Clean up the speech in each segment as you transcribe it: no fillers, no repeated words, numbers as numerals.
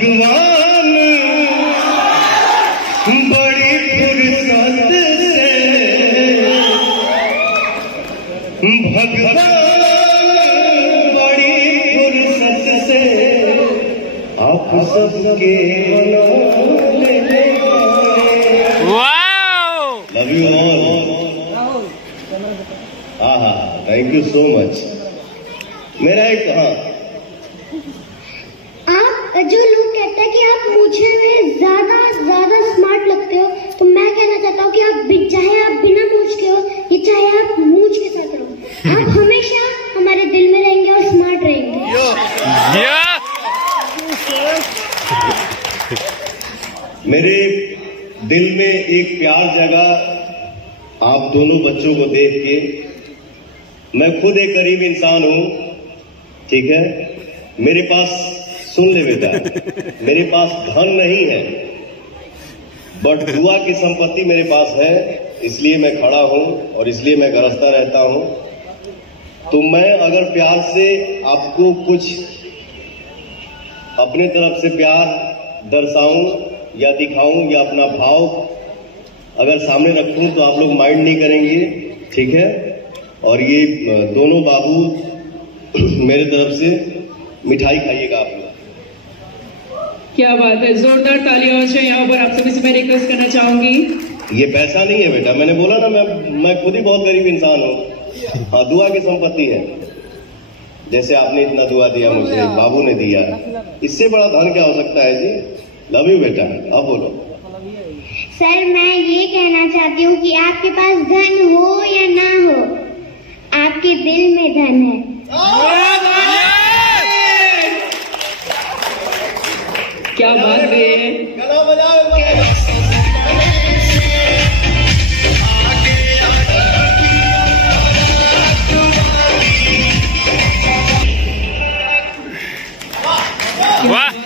भगवान बड़ी फुर्सत से, भगवान बड़ी फुर्सत से आप सबके लव यू ऑल। हाँ, थैंक यू सो मच। मेरा एक आप जो लोग कहते हैं कि आप मुझे में ज्यादा स्मार्ट लगते हो, तो मैं कहना चाहता हूँ कि आप चाहे आप बिना मूंछ के हो या चाहे आप मूंछ के साथ रहो, आप हमेशा हमारे दिल में रहेंगे और स्मार्ट रहेंगे। मेरे दिल में एक प्यार जगा आप दोनों बच्चों को देख के। मैं खुद एक गरीब इंसान हूं, ठीक है। मेरे पास, सुन ले बेटा, मेरे पास धन नहीं है, बट दुआ की संपत्ति मेरे पास है। इसलिए मैं खड़ा हूं और इसलिए मैं गरजता रहता हूं। तो मैं अगर प्यार से आपको कुछ अपने तरफ से प्यार दर्शाऊं या दिखाऊं या अपना भाव अगर सामने रखूं तो आप लोग माइंड नहीं करेंगे, ठीक है। और ये दोनों बाबू मेरे तरफ से मिठाई खाइएगा आप लोग। क्या बात है, जोरदार तालियां से यहाँ पर आप सभी से मैं रिक्वेस्ट करना चाहूंगी। ये पैसा नहीं है बेटा, मैंने बोला ना मैं खुद ही बहुत गरीब इंसान हूँ। हाँ, दुआ की संपत्ति है। जैसे आपने इतना दुआ दिया मुझे, बाबू ने दिया, इससे बड़ा धन क्या हो सकता है जी। लव यू बेटा। अब बोलो। सर, मैं ये कहना चाहती हूँ कि आपके पास धन हो या ना हो, आपके दिल में धन है। क्या बात है।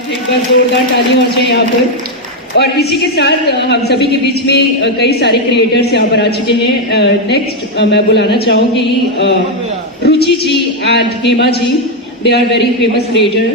एक बार जोरदार ताली होनी चाहिए यहाँ पर। और इसी के साथ हम सभी के बीच में कई सारे क्रिएटर्स यहाँ पर आ चुके हैं। नेक्स्ट मैं बुलाना चाहूंगी Ruchi ji and Hema ji. They are very famous creator.